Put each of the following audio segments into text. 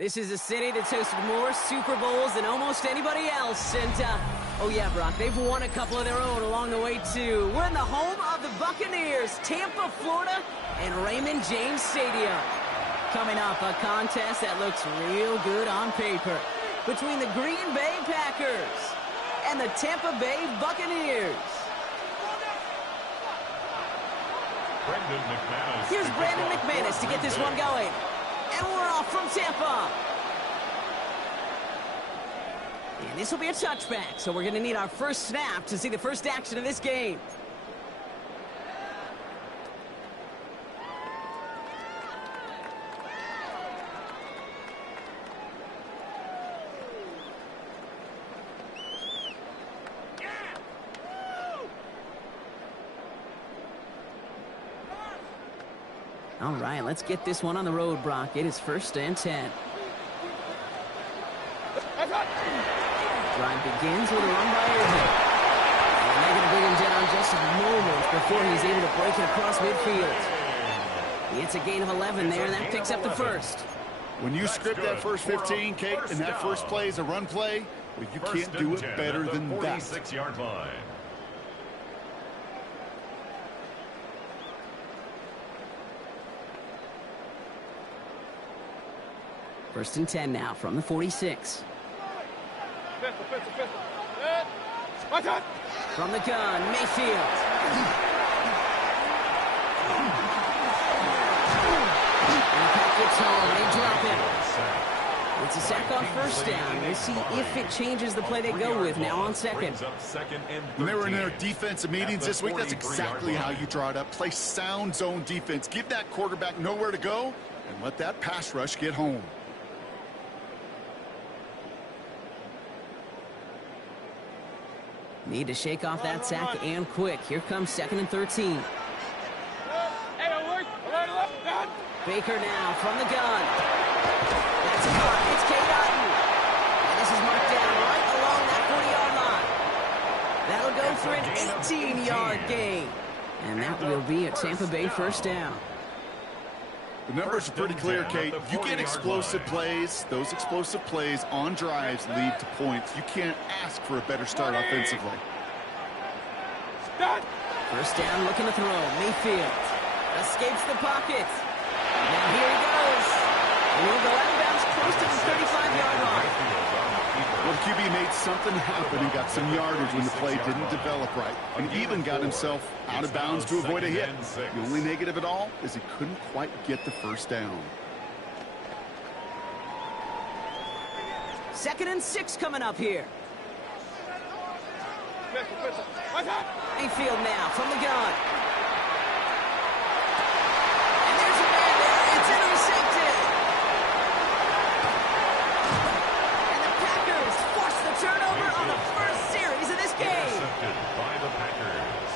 This is a city that's hosted more Super Bowls than almost anybody else. And, oh yeah, Brock, they've won a couple of their own along the way, too. We're in the home of the Buccaneers, Tampa, Florida, and Raymond James Stadium. Coming up, a contest that looks real good on paper between the Green Bay Packers and the Tampa Bay Buccaneers. Here's Brandon McManus to get this one going. And we're off from Tampa. And this will be a touchback, so we're going to need our first snap to see the first action of this game. All right, let's get this one on the road, Brock. It is 1st and 10. Drive begins with a run by Irving. And they're going to bring him down just a moment before he's able to break it across midfield. It's a gain of 11 there, and that picks up the first. When you script that first 15, Kate, and that first play is a run play, well, you can't do it better than that. 46-yard line. First and 10 now from the 46. From the gun, Mayfield. And the pack gets home. They drop it. It's a sack on first down. We'll see if it changes the play they go with now on second. When they were in their defensive meetings this week, that's exactly how you draw it up. Play sound zone defense. Give that quarterback nowhere to go and let that pass rush get home. Need to shake off that sack and quick. Here comes 2nd and 13. Baker now from the gun. That's a mark. It's K. Otten. And this is marked down right along that 40-yard line. That'll go for an 18-yard gain. And that will be a Tampa Bay first down. The numbers are pretty clear, Kate. You get explosive plays. Those explosive plays on drives lead to points. You can't ask for a better start offensively. First down, looking to throw. Mayfield escapes the pocket. Now here he goes. And he'll go out of bounds close to the 35-yard line. Well, the QB made something happen and got some yardage when the play didn't develop right. And even got himself out of bounds to avoid a hit. The only negative at all is he couldn't quite get the first down. 2nd and 6 coming up here. Mayfield now from the gun. And there's a man there. It's intercepted. And the Packers force the turnover on the first series of this game. Intercepted by the Packers.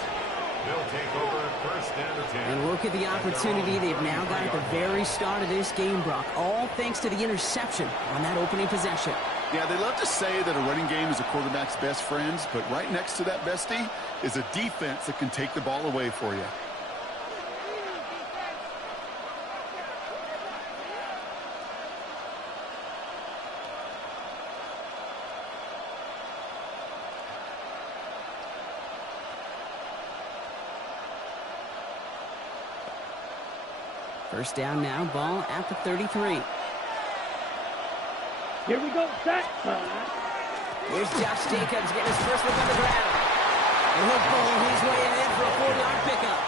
They'll take over 1st and 10. And look at the opportunity they've now got at the very start of this game, Brock. All thanks to the interception on that opening possession. Yeah, they love to say that a running game is a quarterback's best friend, but right next to that bestie is a defense that can take the ball away for you. First down now, ball at the 33. Here we go, set. Here's Josh Jacobs getting his first look on the ground. And he'll bowl his way in for a 4-yard pickup.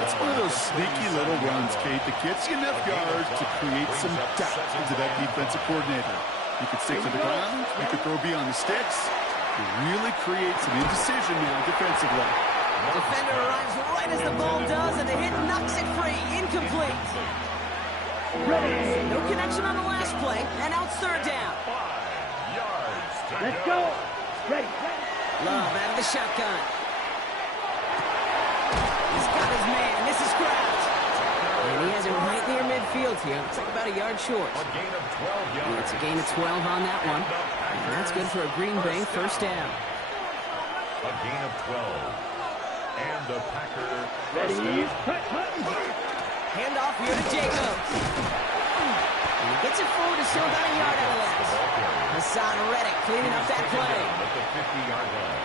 It's one of those sneaky little runs, Kate, that gets you enough yards to create some doubt into that defensive coordinator. You could stick to the ground, you could throw beyond the sticks. You really create some indecision now defensively. The defender arrives right as the ball does, and the hit knocks it free. Incomplete. No connection on the last play, and now it's 3rd down. 5 yards to Let's go. Ready. Love out of the shotgun. He's got his man. This is Kraft. And he has it right near midfield here. Looks like about a yard short. A gain of 12 yards. And it's a gain of 12 on that one. And that's good for a Green Bay first down. A gain of 12. And the Packers. Ready. Handoff here to Jacobs. And he gets it forward to still about a yard out of that. Hassan Reddick cleaning up that play.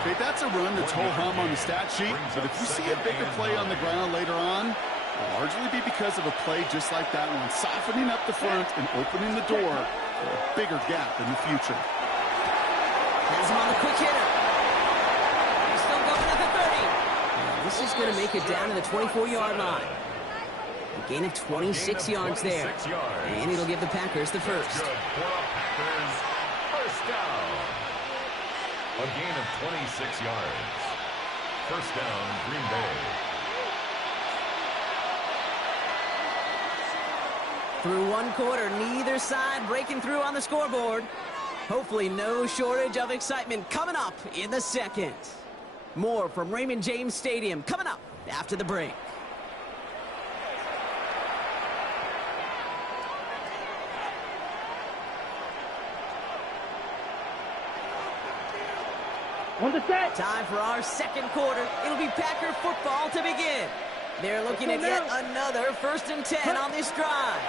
Okay, that's a run that's ho-hum on the stat sheet, but if you see a bigger play on the ground later on, it'll largely be because of a play just like that one, softening up the front and opening the door for a bigger gap in the future. Has him on the quick hitter. He's still going at the 30. Now, this is going to make it down to the 24-yard line. A gain of 26 yards there. And it'll give the Packers the first. Good for the Packers. First down. A gain of 26 yards. First down, Green Bay. Through one quarter, neither side breaking through on the scoreboard. Hopefully no shortage of excitement coming up in the second. More from Raymond James Stadium coming up after the break. On the set. Time for our second quarter. It'll be Packer football to begin. They're looking at yet another 1st and 10 on this drive.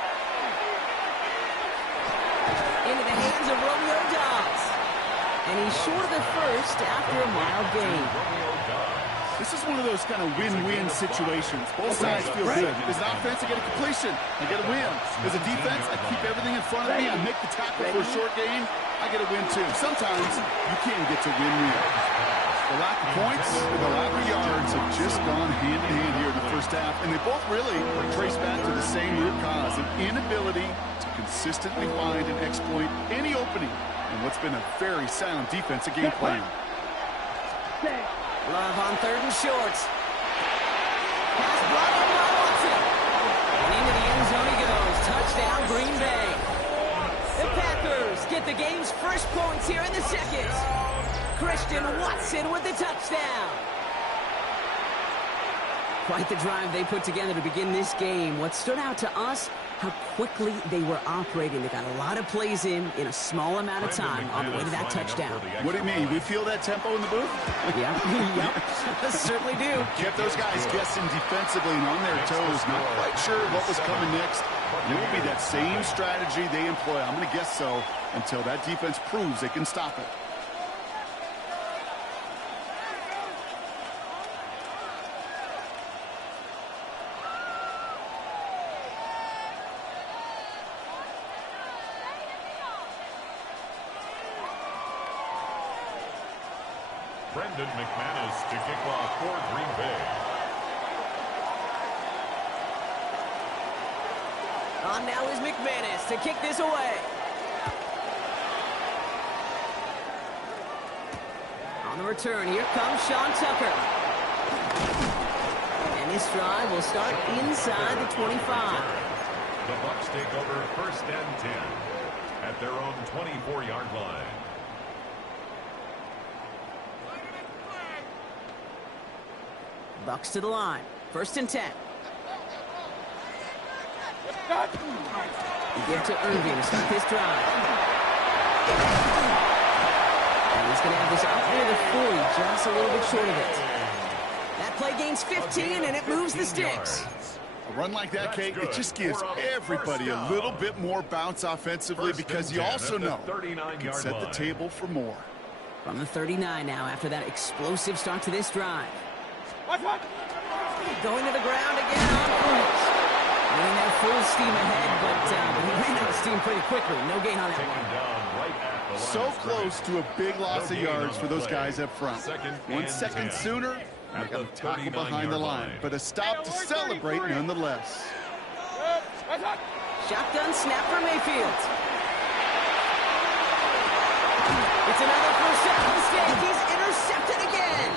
Into the hands of Romeo Dobbs. And he's short of the first after a mild gain. This is one of those kind of win-win situations. Both sides feel good. As an offense, I get a completion. I get a win. As a defense, I keep everything in front of me. I make the tackle for a short gain. I get a win, too. Sometimes you can't get to win-win. The lack of points and the lack of yards have just gone hand-in-hand here in the first half, and they both really trace back to the same root cause, an inability to consistently find and exploit any opening in what's been a very sound defensive game plan. Love on 3rd and short. Pass blocked by Watson. And into the end zone he goes. Touchdown, Green Bay. The Packers get the game's first points here in the second. Christian Watson with the touchdown. Quite the drive they put together to begin this game. What stood out to us, how quickly they were operating. They got a lot of plays in a small amount of time on the way to that touchdown. What do you mean? We feel that tempo in the booth? Yeah, yep, certainly do. Kept those guys guessing defensively and on their toes. Not quite sure what was coming next. It will be that same strategy they employ. I'm going to guess so until that defense proves they can stop it. Brendan McManus to kick off for Green Bay. On now is McManus to kick this away. On the return, here comes Sean Tucker. And this drive will start inside the 25. The Bucs take over 1st and 10 at their own 24-yard line. Bucs to the line. 1st and 10. We get to Irving to start this drive. And he's going to have this up near the 40, just a little bit short of it. That play gains 15, and it moves the sticks. A run like that, Kate, it just gives everybody a little bit more bounce offensively because you also know you can set the table for more. From the 39 now after that explosive start to this drive. Going to the ground again on foot. Running that full steam ahead, but he ran out of steam pretty quickly. No gain on that one. So close to a big loss of yards for those guys up front. 1 second sooner, they got a tackle behind the line, but a stop to celebrate nonetheless. Shotgun snap for Mayfield. It's another first down mistake. He's intercepted again.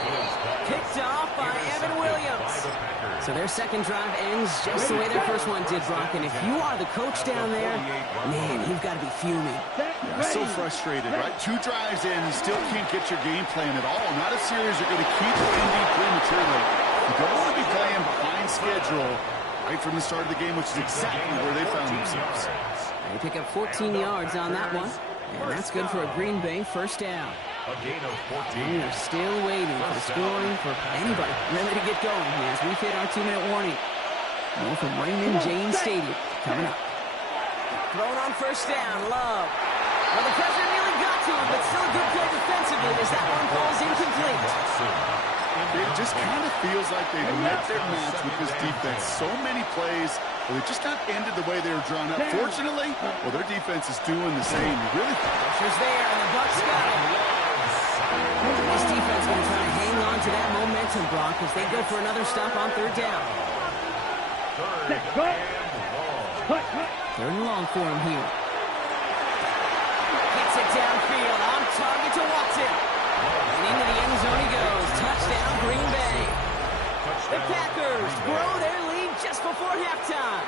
Picked off by Evan Williams. So their second drive ends just the way their first one did, Brock. And if you are the coach down there, man, you've got to be fuming. Yeah, so frustrated, right? 2 drives in, you still can't get your game plan at all. Not a series you're going to keep ending prematurely. You don't want to be playing behind schedule right from the start of the game, which is exactly where they found themselves. They pick up 14 yards on that one. And that's good for a Green Bay first down. A gain of 14. And they're still waiting for the scoring for anybody ready to get going as we've hit our 2-minute warning. More from Raymond James Stadium coming up. thrown on first down. Love. Well, the pressure nearly got to him, but still a good play defensively as that one falls incomplete. It just kind of feels like they've met their match with this defense. So many plays, well, they just not ended the way they were drawn up. Fortunately, well, their defense is doing the same. Really, pressure's there, and the Bucs got him. This defense going to try to hang on to that momentum, Brock, as they go for another stop on third down. Third and long for him here. Gets it downfield, on target to Watson. And into the end zone he goes. Touchdown, Green Bay. The Packers grow their lead just before halftime.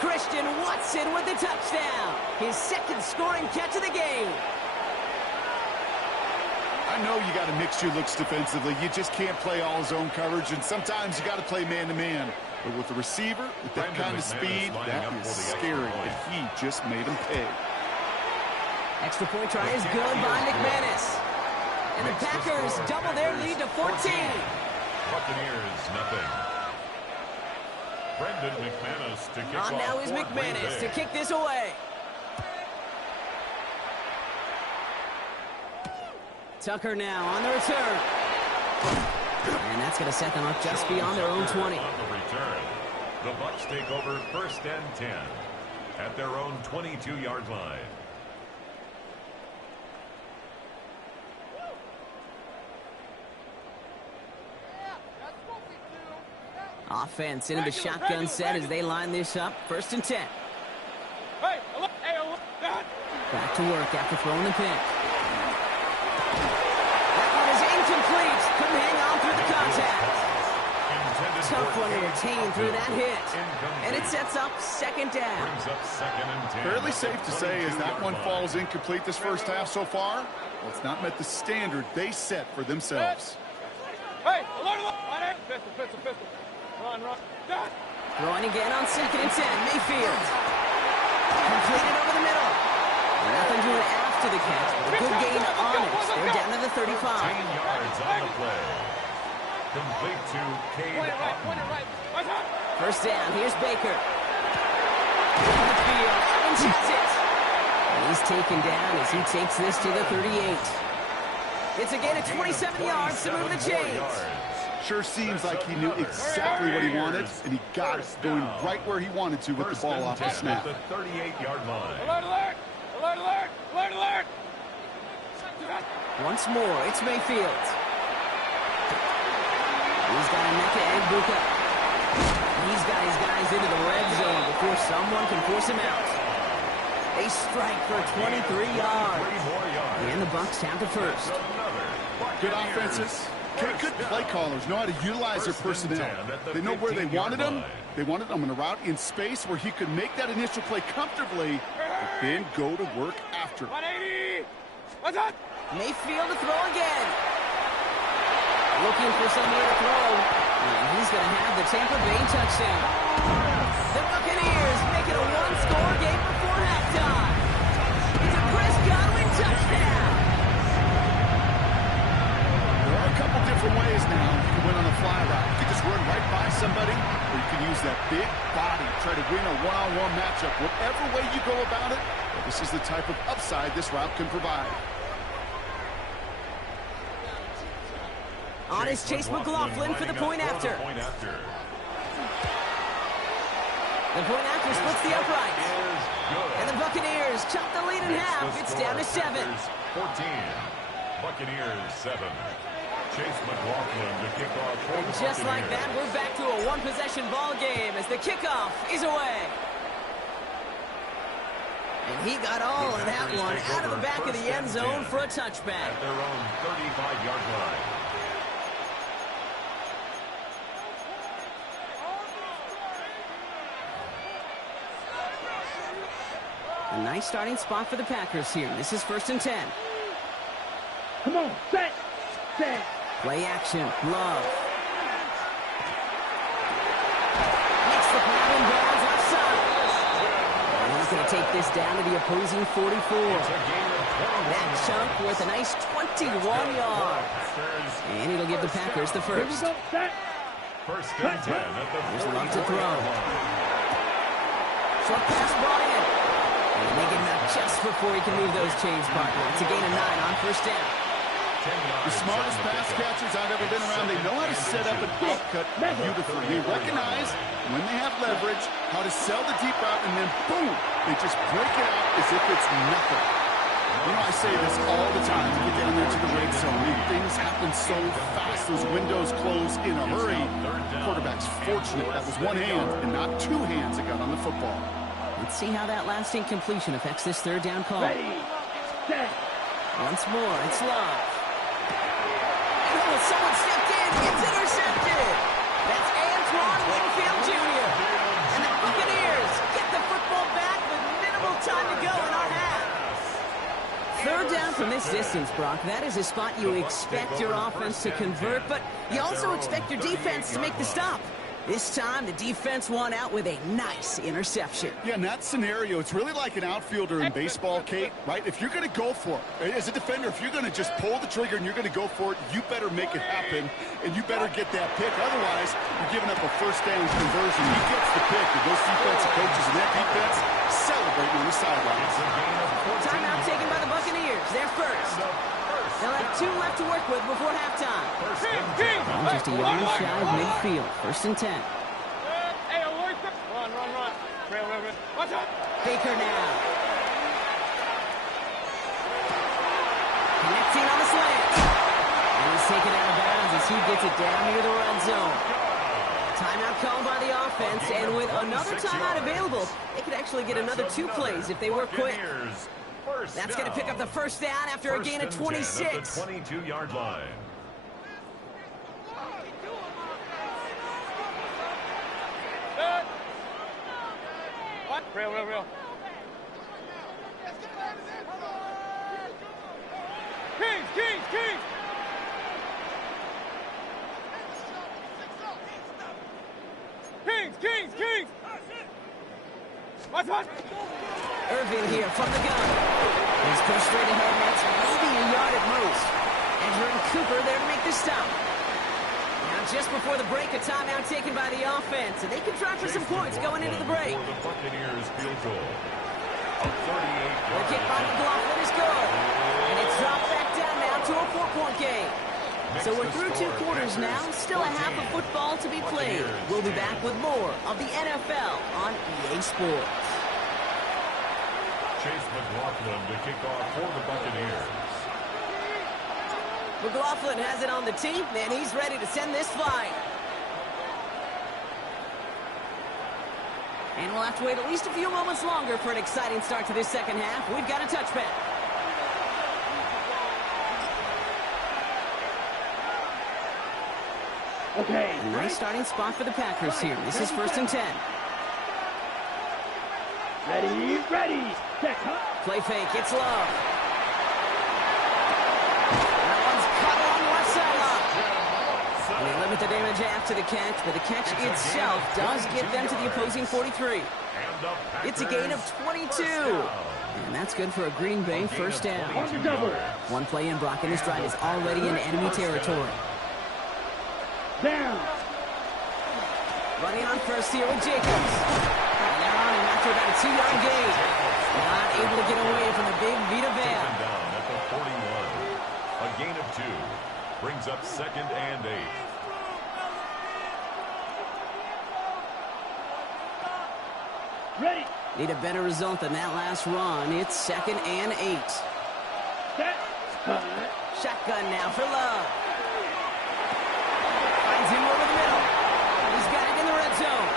Christian Watson with the touchdown. His second scoring catch of the game. I know you got to mix your looks defensively. You just can't play all zone coverage, and sometimes you got to play man-to-man. But with the receiver, with that kind of speed, that is scary, and he just made him pay. Extra point try is good by McManus. And the Packers double their lead to 14. Buccaneers, nothing. Brendan McManus to kick off. On now is McManus to kick this away. Tucker now on the return. And that's going to set them up just beyond their own 20. On the return, the Bucs take over first and 10 at their own 22-yard line. Offense into the shotgun set as they line this up. First and 10. Back to work after throwing the pick. That one is incomplete. Couldn't hang on through the contact. Tough one to retain through that hit. And it sets up second down. Fairly safe to say as that one falls incomplete this first half so far, well, it's not met the standard they set for themselves. Pistol. Run. Throwing again on second and 10. Mayfield. Completed over the middle. Nothing doing after the catch. A good gain on it. They're down to the 35. 10 yards on the play. Complete to Cade Otton. First down. Here's Baker. On the field. Evans has it. And he's taken down as he takes this to the 38. It's a gain of 27 yards to move the chains. Sure seems like he knew exactly what he wanted, and he got it, going right where he wanted to with the ball off the snap. The 38-yard line. Alert! Once more, it's Mayfield. He's got Emeka Egbuka. He's got his guys into the red zone before someone can force him out. They strike for 23 yards. And the Bucs have the first. Good offenses. Good play callers know how to utilize their personnel. They know where they wanted him. They wanted him in a route in space where he could make that initial play comfortably, but then go to work after. 180! Mayfield to throw again. Looking for somewhere to throw. And he's going to have the Tampa Bay touchdown. The Buccaneers make it a one-score game before halftime. It's a Chris Godwin touchdown. There are a couple different ways now you can win on a fly route. You can just run right by somebody, or you can use that big body, try to win a one-on-one matchup. Whatever way you go about it, well, this is the type of upside this route can provide. On is Chase McLaughlin for the point after. The point after splits the upright. And the Buccaneers chop the lead in half. It's down to 7. 14. Buccaneers 7. Chase McLaughlin to kick off for and the just like Buccaneers. that, we're back to a one-possession ball game as the kickoff is away. And he got all of that one out of the back of the end zone for a touchback. At their own 35-yard line. A nice starting spot for the Packers here. This is first and 10. Come on, set. Play action, Love. Makes the grab and bounds left side. And he's going to take this down to the opposing 44. That chunk worth a nice 21 yards. And it'll give the Packers the Here we first. go, set. First and 10 at the Here's Love to 44-yard throw. line. Short pass brought in. And they get him out just before he can move those chains, partner. It's a gain of 9 on first down. The smartest pass catchers I've ever been around, they know how to set up an outcut beautifully. They recognize when they have leverage, how to sell the deep route, and then boom, they just break it out as if it's nothing. You know, I say this all the time. You get down there to the red zone, things happen so fast. Those windows close in a hurry. The quarterback's fortunate that was one hand and not two hands that got on the football. Let's see how that last incompletion affects this third down call. Ready, set. Once more, it's Love. Oh, someone stepped in. It's intercepted. That's Antoine Winfield Jr. And the Buccaneers get the football back with minimal time to go in our half. Third down from this distance, Brock. That is a spot you expect your offense to convert, but you also expect your defense to make the stop. This time, the defense won out with a nice interception. Yeah, in that scenario, it's really like an outfielder in baseball, Kate, right? If you're going to go for it, as a defender, if you're going to just pull the trigger and you're going to go for it, you better make it happen, and you better get that pick. Otherwise, you're giving up a first down conversion. He gets the pick, and those defensive coaches and that defense celebrating on the sidelines. Timeout taken by the Buccaneers. They're first. They'll have 2 left to work with before halftime. Just a yard shy of midfield. First and 10. Hey, run. Rail. Watch out. Baker now. Connecting on the slant. And he's taken out of bounds as he gets it down near the red zone. Timeout called by the offense, and with another timeout available, they could actually get another 2 plays if they work quick. That's going to pick up the first down after a gain of 26. At the 22-yard line. What? Rail. Kings! Kings! Watch! Irvin here from the gun. He's pushed straight ahead, and that's maybe a yard at most. Andrew and Cooper there to make the stop. Now just before the break, a timeout taken by the offense, and they can try for some points going into the break. For the Buccaneers field goal. The kick by McLaughlin is good. And it's dropped back down now to a 4-point game. So we're through 2 quarters now, still a half of football to be played. We'll be back with more of the NFL on EA Sports. Chase McLaughlin to kick off for the Buccaneers. McLaughlin has it on the tee, and he's ready to send this flying. And we'll have to wait at least a few moments longer for an exciting start to this second half. We've got a touchback. Okay. Nice starting spot for the Packers here. This is first and 10. Ready. Set. Play fake. It's Love. That one's cut along the left sideline. And they limit the damage after the catch, but the catch itself does get them to the opposing 43. It's a gain of 22. And that's good for a Green Bay first down. One play in, Brock, and this drive is already in enemy territory. Down. Running on first here with Jacobs. And they're on him after about a 2-yard gain. Not able to get away from the big Vita Vea. Down at the 41. A gain of 2. Brings up 2nd and 8. Ready. Need a better result than that last run. It's 2nd and 8. Set. Shotgun now for Love. Finds him over the middle. He's got it in the red zone.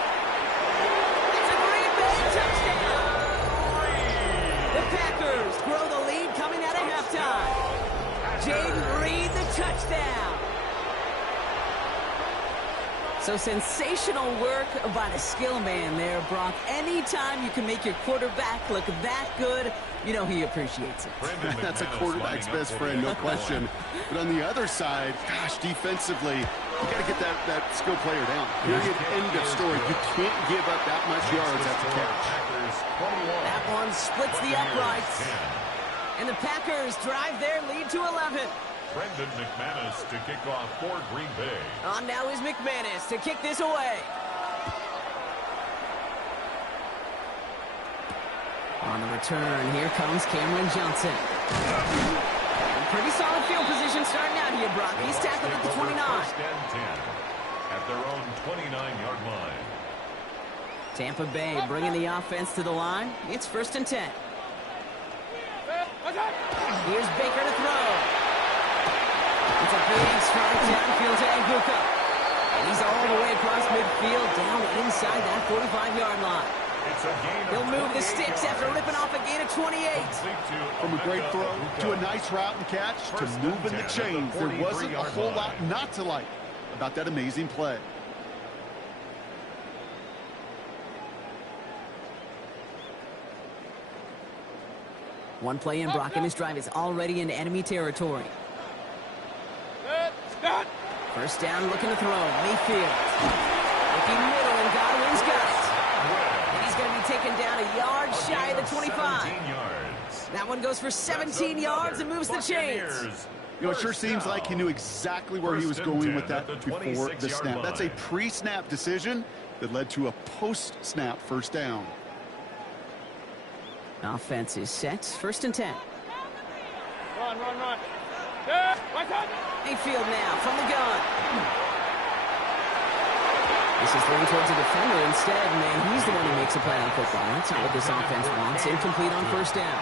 It's a Green Bay touchdown. The Packers grow the lead coming out of halftime. Jaden Reed, the touchdown. So sensational work by the skill man there, Brock. Anytime you can make your quarterback look that good, you know he appreciates it. That's a quarterback's best friend, no question. But on the other side, gosh, defensively, you got to get that skill player down. Period, end of story. You can't give up that much yards after catch. That one splits the uprights. And the Packers drive their lead to 11. Brendan McManus to kick off for Green Bay. On now is McManus to kick this away. On the return, here comes Cameron Johnson. Pretty solid field position starting out here, Brock. He's tackled at the 29. First and 10 at their own 29-yard line. Tampa Bay bringing the offense to the line. It's first and 10. Here's Baker to throw. It's a big strike downfield to Anguka. And he's all the way across midfield down inside that 45-yard line. He'll move the sticks after ripping off a gain of 28. From a great throw to a nice route and catch to moving the chains, there wasn't a whole lot not to like about that amazing play. One play in, Brock, and this drive is already into enemy territory. First down, looking to throw. Mayfield. Looking middle, and Godwin's got it. And he's going to be taken down a yard shy of the 25. That one goes for 17 yards and moves the chains. You know, it sure seems like he knew exactly where he was going with that before the snap. That's a pre-snap decision that led to a post-snap first down. Offense is set. First and 10. Run. Mayfield now from the gun. This is thrown towards a defender instead, man. He's the one who makes a play on football. That's not what this offense wants. Incomplete on first down.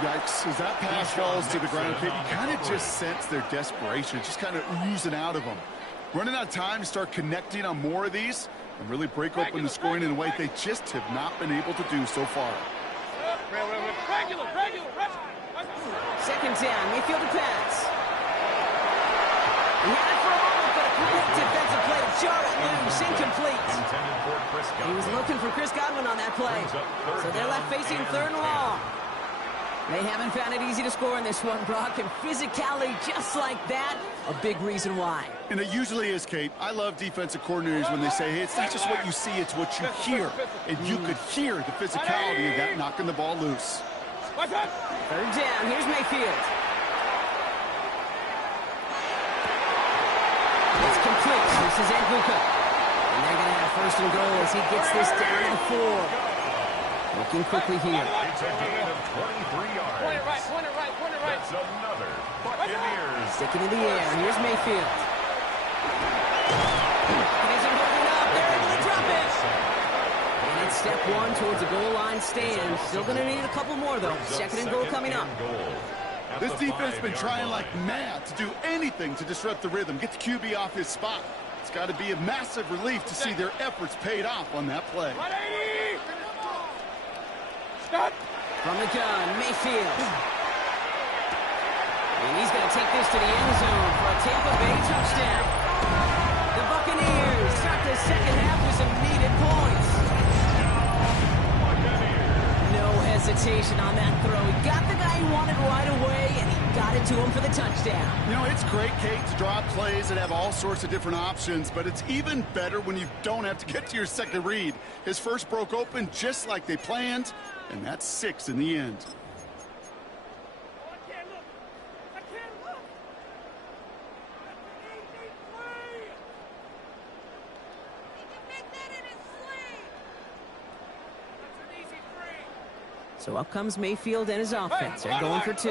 Yikes. As that pass falls to the ground, you kind of just sense their desperation. Just kind of oozing out of them. Running out of time to start connecting on more of these and really break open the scoring in a way they just have not been able to do so far. Second down, Mayfield to pass. He had it for a moment, but a quick defensive play to jar it loose, incomplete. He was looking for Chris Godwin on that play. So they're left facing third and long. They haven't found it easy to score in this one, Brock, and physicality just like that, a big reason why. And it usually is, Kate. I love defensive coordinators when they say, hey, it's not just what you see, it's what you hear. And you could hear the physicality of that knocking the ball loose. Third down, here's Mayfield. It's complete. This is Anguka. And they're going to have first and goal as he gets this down to the 4. Looking quickly here. It's a gain of 23 yards. Point it right. That's another Buccaneers. Sticking in the air. Here's Mayfield. He isn't holding up. They're able to drop it. And it's step one towards a goal line stand. Still going to need a couple more, though. Second and goal coming up. This defense has been trying like mad to do anything to disrupt the rhythm, get the QB off his spot. It's got to be a massive relief to see their efforts paid off on that play. From the gun, Mayfield. And he's going to take this to the end zone for a Tampa Bay touchdown. The Buccaneers start the second half with some needed points. No hesitation on that throw. He got the guy he wanted right away, and he got it to him for the touchdown. You know, it's great, Kate, to draw plays that have all sorts of different options, but it's even better when you don't have to get to your second read. His first broke open just like they planned, and that's 6 in the end. I can't look. So up comes Mayfield and his offense. They're going for 2.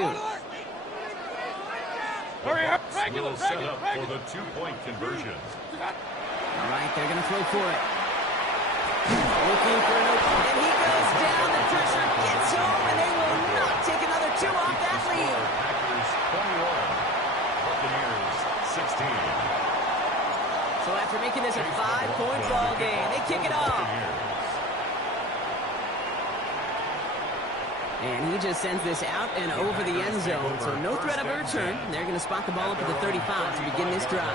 Hurry up. Will set up for the 2-point conversion. All right, they're going to throw for it. Looking for an open, and he goes down. The pressure gets home, and they will not take another 2 off that lead. Packers 21, Buccaneers 16. So after making this a 5-point ball game, they kick it off. And he just sends this out and over the end zone. So no threat of a return. They're going to spot the ball up at the 35 to begin this drive.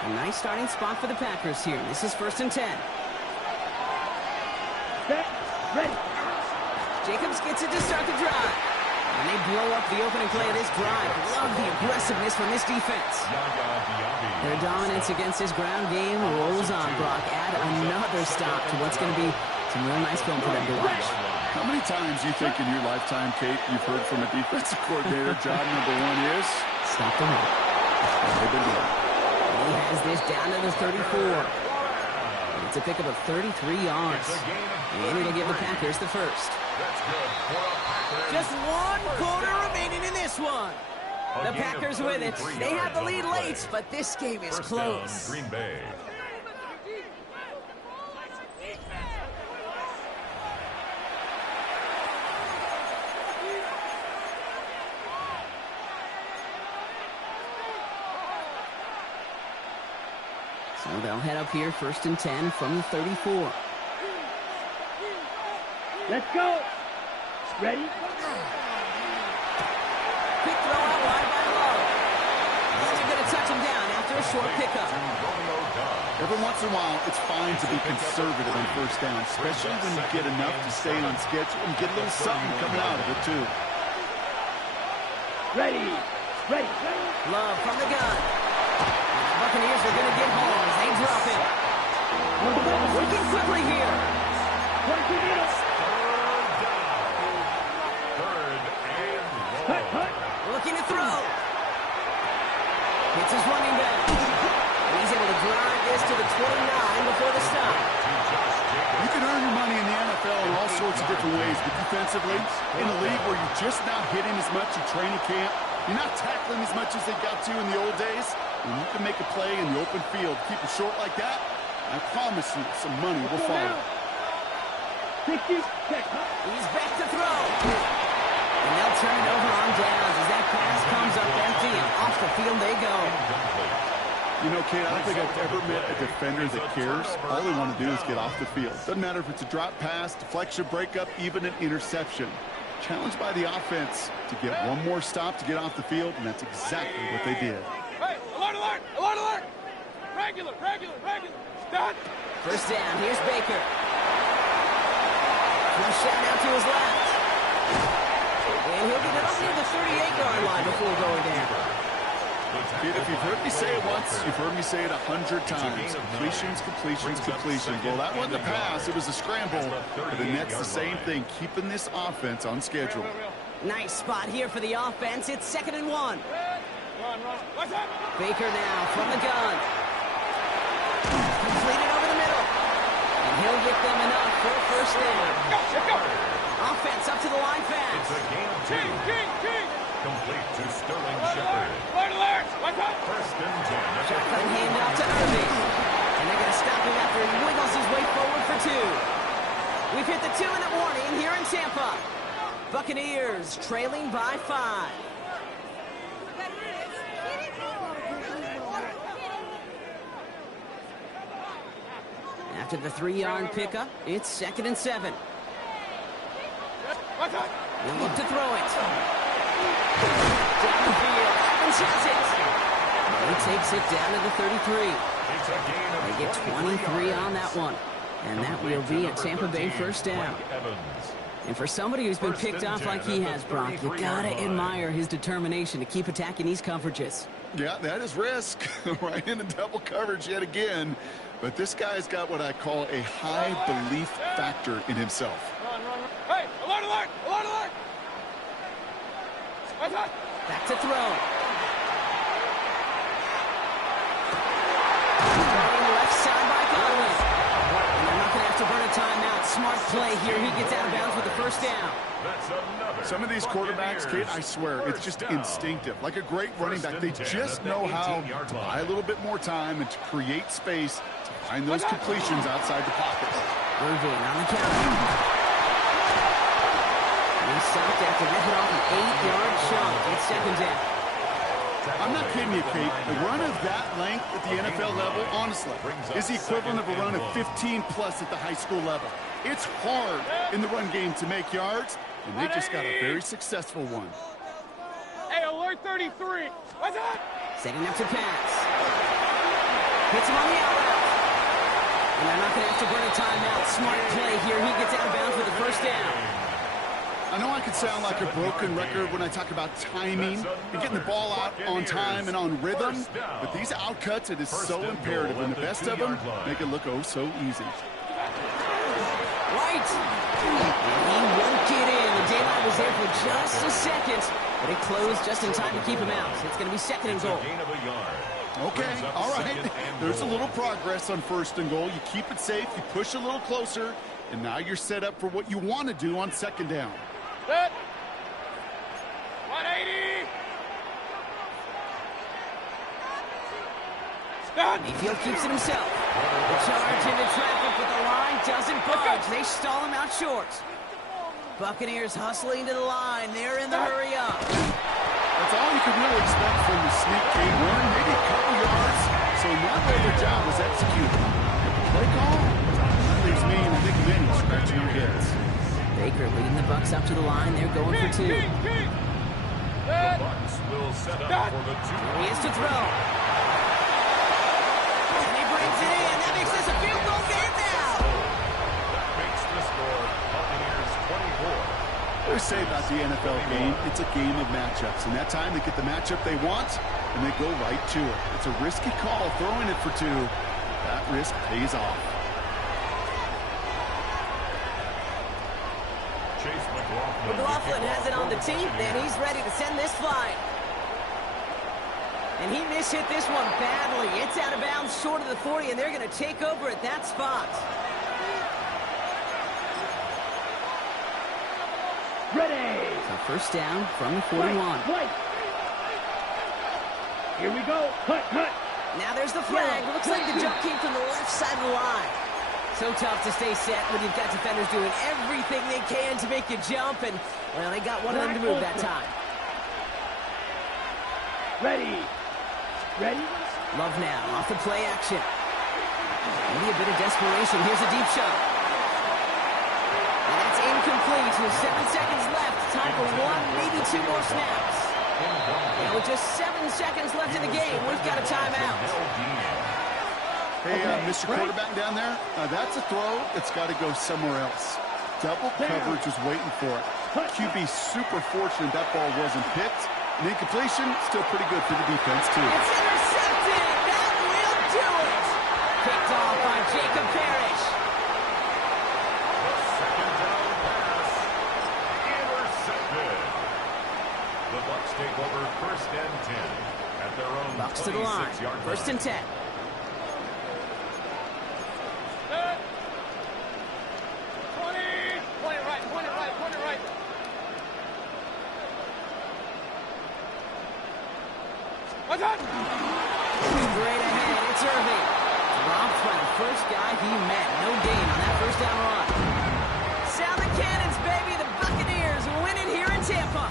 A nice starting spot for the Packers here. This is first and 10. Set. Ready. Jacobs gets it to start the drive. And they blow up the opening play of this drive. Love the aggressiveness from this defense. Their dominance against this ground game rolls on. Brock, add another stop to what's going to be some real nice film for them to watch. How many times do you think in your lifetime, Kate, you've heard from a defensive coordinator, job number 1 is? Stop the run. They've been doing it. He has this down to the 34. It's a to pick up a 33 yards. And it'll give the Packers the first. That's good for a Packers. Just 1 quarter remaining in this one. The Packers with it. They have the lead late, but this game is close. Down, Green Bay. So they'll head up here, 1st and 10 from the 34. Let's go. Ready? Quick throw out wide by Love. And they're going to touch him down after a short pickup. Every once in a while, it's fine to be conservative on 1st down, especially when you get enough to stay on schedule and get a little something coming out of it, too. Ready. Ready. Love from the gun. The Buccaneers are going to get home as they drop it. Working quickly here. Looking to throw. Hits his running back. And he's able to drive this to the 29 before the stop. You can earn your money in the NFL in all sorts of different ways, but defensively, in a league where you're just not hitting as much in training camp, you're not tackling as much as they got to in the old days, and you can make a play in the open field. Keep it short like that, I promise you some money will follow. He's back to throw. And they'll turn it over on downs as that pass comes up empty and off the field they go. You know, Kate, I don't think I've ever met a defender that cares. All they want to do is get off the field. Doesn't matter if it's a drop pass, deflection, breakup, even an interception. Challenged by the offense to get one more stop to get off the field, and that's exactly what they did. Hey, alert, alert, alert, alert. Regular. Stop. 1st down, here's Baker. Flush shot out to his left. And he'll get it up near the 38-yard line before going down. Kid, if you've heard me say it once, you've heard me say it 100 times. Completions. Well, that wasn't a pass. It was a scramble. But the Nets, the same thing, keeping this offense on schedule. Nice spot here for the offense. It's 2nd and 1. Run. What's up? Baker now from the gun. Completed over the middle. And he'll get them enough for a 1st down. Let's go. Offense up to the line It's fast. a gain of 2. King. Complete to Sterling Shepard. Alert. What's up? 1st and 10. Shotgun handoff to Irving. And they're going to stop him after he wiggles his way forward for 2. We've hit the 2-minute warning here in Tampa. Buccaneers trailing by 5. After the 3-yard pickup, it's 2nd and 7. What's up? He'll look to throw it. Down the field. Evans has it. He takes it down to the 33. It's a gain of They get 23 on that one. And that will be a Tampa Bay 1st down. And for somebody who's been picked off like he has, Brock, you gotta admire his determination to keep attacking these coverages. Yeah, that is risk. Right into double coverage yet again. But this guy's got what I call a high belief factor in himself. Run. Hey, alert. What's up? Back to throw. Left side by Godwin. And they're not going to have to burn a timeout. Smart play here. He gets out of bounds with the 1st down. Some of these quarterbacks, Kate, I swear, it's just instinctive. Like a great running back, they just know how to buy a little bit more time and to create space to find those completions outside the pocket. Irving on the counter. He stopped after ripping off an 8-yard chunk. It's 2nd down. I'm not kidding you, Kate. The run of that length at the NFL level, honestly, is the equivalent of a run of 15-plus at the high school level. It's hard in the run game to make yards, and they just got a very successful one. Hey, alert 33. What's up? Setting up to pass. Hits him on the out route. And they're not going to have to burn a timeout. Smart play here. He gets out of bounds with the 1st down. I know I could sound like a broken record when I talk about timing and getting the ball out on time and on rhythm, but these outcuts, it is so imperative, and the best of them make it look oh so easy. Right. He won't get in. The daylight was there for just a second, but it closed just in time to keep him out. It's going to be 2nd and goal. Okay, all right. There's a little progress on 1st and goal. You keep it safe, you push a little closer, and now you're set up for what you want to do on 2nd down. Set. 180. Stop. Mayfield keeps it himself. The charge into traffic, but the line doesn't budge. They stall him out short. Buccaneers hustling to the line. They're in the hurry up. That's all you could really expect from the sneak game run, maybe a couple yards. So not that their job was executed. But the play call, that leaves me and I think many scratching their heads. Baker leading the Bucs up to the line. They're going for 2. The Bucs will set up for the 2. He is to throw. And he brings it in. That makes this a field goal game now. That makes the score Buccaneers 24. They say about the NFL game, it's a game of matchups. And that time they get the matchup they want, and they go right to it. It's a risky call throwing it for 2. That risk pays off. McLaughlin has it on the tee, and he's ready to send this flying. And he mishit this one badly. It's out of bounds short of the 40, and they're going to take over at that spot. Ready. So 1st down from the 41. Right. Here we go. Cut. Now there's the flag. Looks like the jump came from the left side of the line. So tough to stay set when you've got defenders doing everything they can to make you jump, and, well, they got one of them to move that time. Ready. Love now, off the play action. Maybe a bit of desperation. Here's a deep shot. And that's incomplete with 7 seconds left. Time for 1, maybe 2 more snaps. And with just 7 seconds left in the game, we've got a timeout. Hey, Mr. Quarterback down there, that's a throw that's got to go somewhere else. Double coverage was waiting for it. QB super fortunate that ball wasn't picked. And incompletion, still pretty good for the defense, too. It's intercepted. That will do it. Picked off by Jacob Parrish. The 2nd down pass. Intercepted. The Bucs take over 1st and 10 at their own Bucs to the line. 26-yard line. 1st and 10. What's up? Straight ahead, it's Irving. Dropped by the first guy he met. No gain on that 1st down run. Sound the cannons, baby. The Buccaneers win it here in Tampa.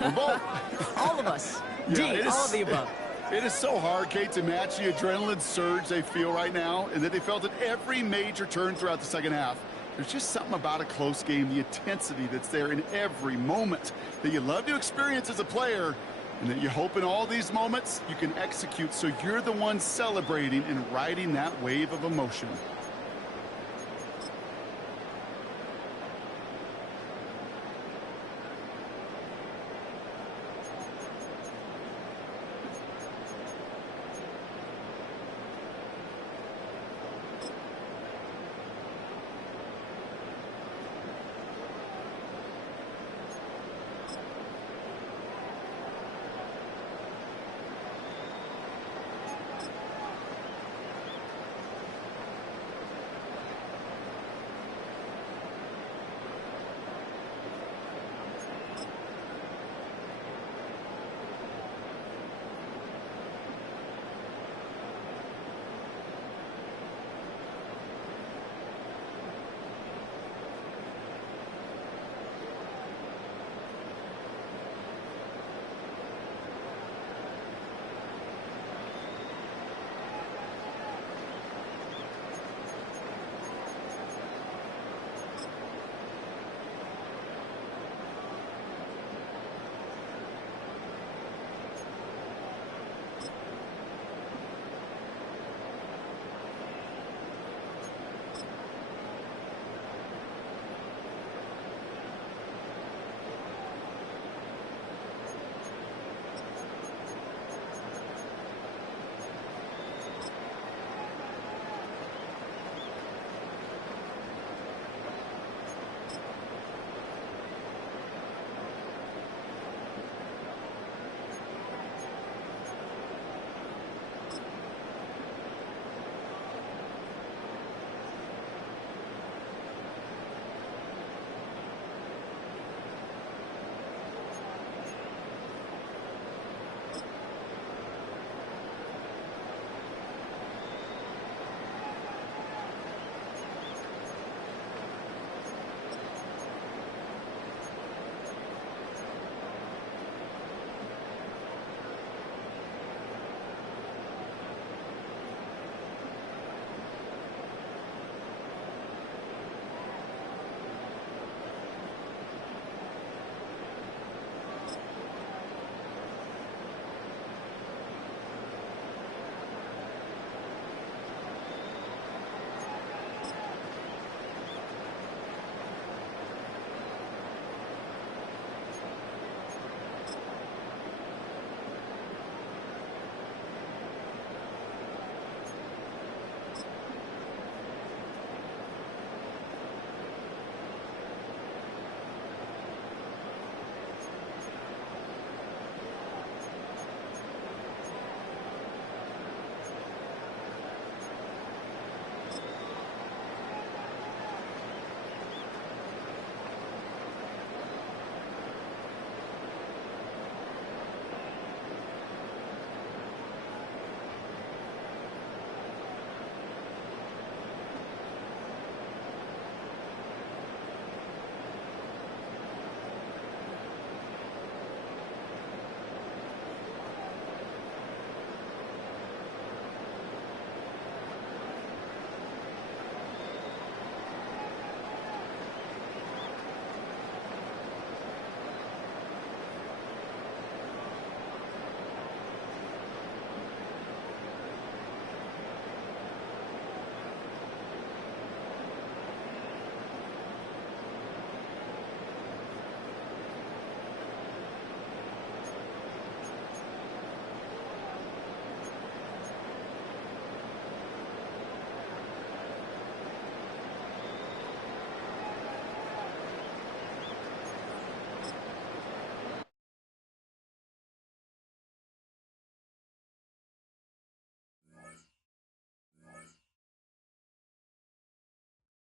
And all of us. Yeah, All of the above. It is so hard, Kate, to match the adrenaline surge they feel right now, and that they felt at every major turn throughout the 2nd half. There's just something about a close game, the intensity that's there in every moment that you love to experience as a player, and that you hope in all these moments you can execute so you're the one celebrating and riding that wave of emotion.